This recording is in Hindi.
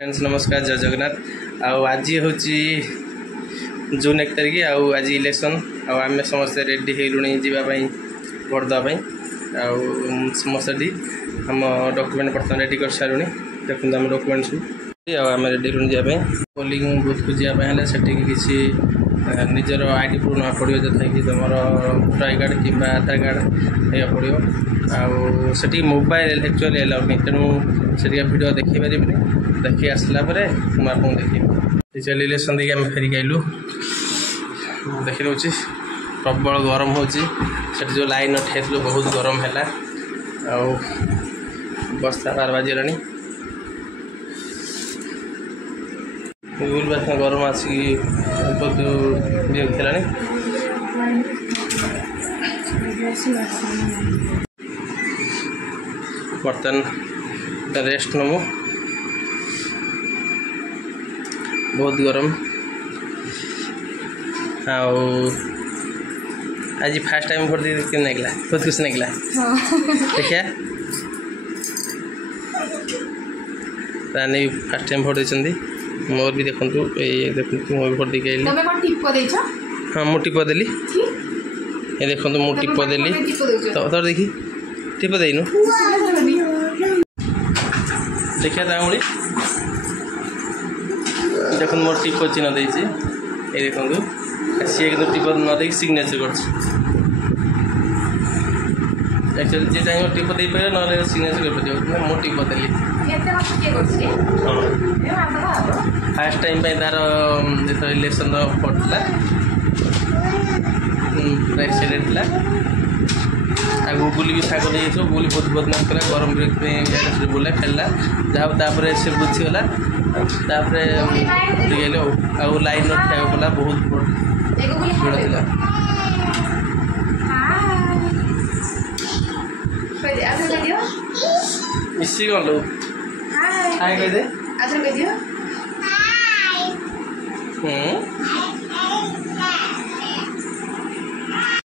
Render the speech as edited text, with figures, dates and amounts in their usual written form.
फ्रेंड्स नमस्कार जय जगन्नाथ। आज हूँ जून 1 तारिख आज इलेक्शन आम समस्त रेडी होलुणी जावाई भोट देवाई समस्त आम डॉक्यूमेंट बर्तमान रेडी कर सारूँ देखते आम डॉक्यूमेंट सब आम रेडी होलुणी जावाई पोलिंग बूथ को जावाई से किसी निजर आईडी प्रूफ ना पड़ो जथा कि तुम भोटर आई कार्ड कि आधार कार्ड ये पड़ो आठी मोबाइल एक्चुअली एलाउ नहीं तेणु से भिडियो देखी पारे देखी आसला मुझे देखी चल इलेक्शन देखिए आम फेरिक आइलु देखी दूसरी प्रबल गरम हो जो लाइन ठेलु बहुत गरम है बस्ता 12 बाजगला गुगुल बास गरम आसिक विरक्ति बर्तमान रेस्ट नमु बहुत गरम आज फास्ट टाइम भोट दे निकला बहुत खुश निकला देखिए रानी फास्ट टाइम भोट देती मोर भी देखु देखु मोर भोट देके आइली हाँ मु टिप देली ये देखो मु टिप देली तो देखी टिप देनु देखिए तामुड़ी देख मोर टिप चिन्ह देती ये देखो सी टिप न दे सिग्नेचर कर जी चाहिए टिप दे पारे ना सिग्नेचर कर मो टिप देली फास्ट टाइम तार जो इलेक्शन पड़ता एक्सीडेंट गुगुली भी थाक दे गुगुली बहुत बदमाश कला गरम बिरक्ति बुला खेलला जहाँ से बुझीगला आउ लाइन ठिया पड़ा बहुत भिड़ था मिसी गलु हाय कह दे